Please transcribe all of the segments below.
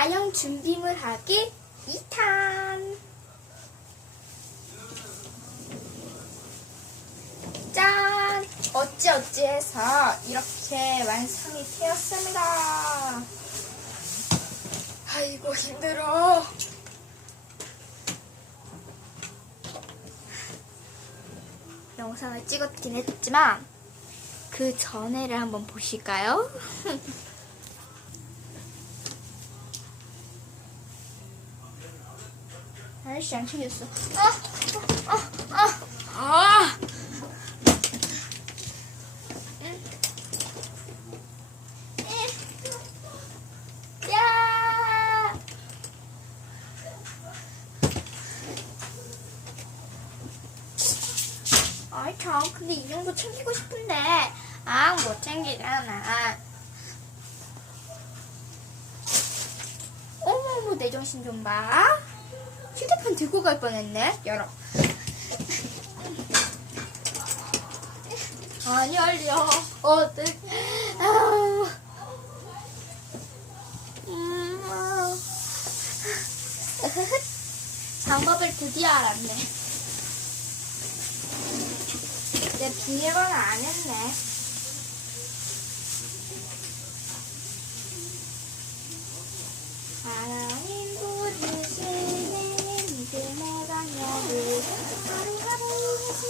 야영 준비물 하기 2탄. 짠! 어찌어찌 해서 이렇게 완성이 되었습니다. 아이고, 힘들어. 영상을 찍었긴 했지만, 그 전에를 한번 보실까요? 아저씨 안 챙겼어. 아! 아! 아! 아! 아이 참 근데 이 정도 챙기고 싶은데 아 못 챙기잖아 어머머 내 정신 좀봐 휴대폰 들고 갈 뻔했네 열어 안 열려 아우. 음. 방법을 드디어 알았네 내 비밀번호 안 했네. 하나님 부르시는 믿음의 방향을 하루하루 진짜나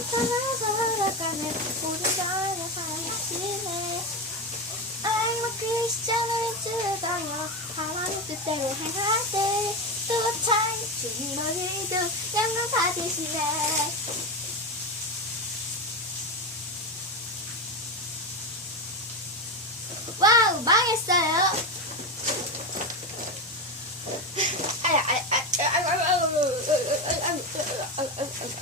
받으시네. 와우 망했어요. 아야 아야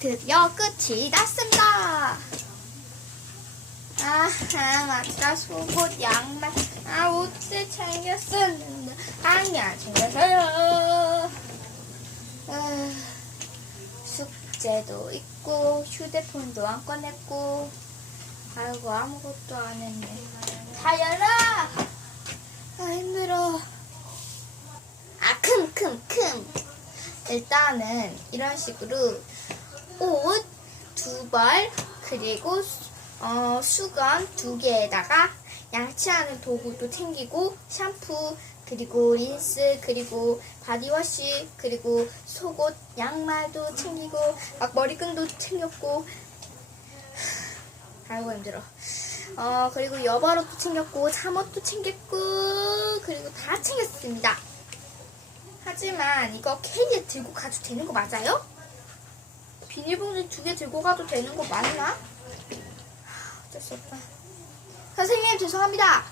드디어 끝이 났습니다. 아하, 맞다. 속옷, 양말, 아, 옷을 챙겼었는데, 아니야, 챙겼어요. 아, 숙제도 있고, 휴대폰도 안 꺼냈고, 아이고, 아무것도 안 했네. 다 열어! 아, 힘들어. 아, 큼, 큼, 큼. 일단은 이런 식으로 옷두벌 그리고 수- 어, 수건 두 개에다가 양치하는 도구도 챙기고 샴푸 그리고 린스 그리고 바디워시 그리고 속옷 양말도 챙기고 막 머리끈도 챙겼고. 아이고 힘들어. 어 그리고 여벌옷도 챙겼고 잠옷도 챙겼고 그리고 다 챙겼습니다. 하지만 이거 캐리에 들고 가도 되는 거 맞아요? 비닐봉지 두 개 들고 가도 되는 거 맞나? 어쩔 수 없다. 선생님 죄송합니다.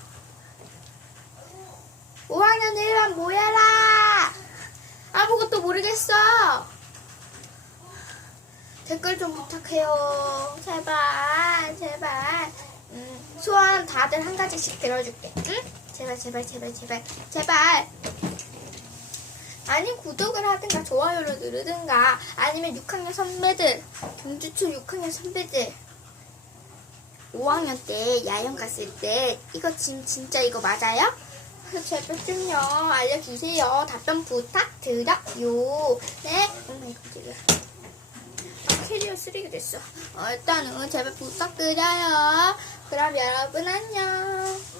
5학년 1반 모여라. 아무것도 모르겠어. 댓글 좀 부탁해요. 제발 제발. 음, 소원 다들 한 가지씩 들어줄게. 응? 제발 제발 제발 제발 제발. 아니 구독을 하든가 좋아요를 누르든가 아니면 6학년 선배들 경주초 6학년 선배들 5학년 때 야영 갔을 때 이거 지금 진짜 이거 맞아요? 제발 좀요. 알려주세요. 답변 부탁드려요. 네? 캐리어 쓰레기 됐어. 어, 일단은 제발 부탁드려요. 그럼 여러분 안녕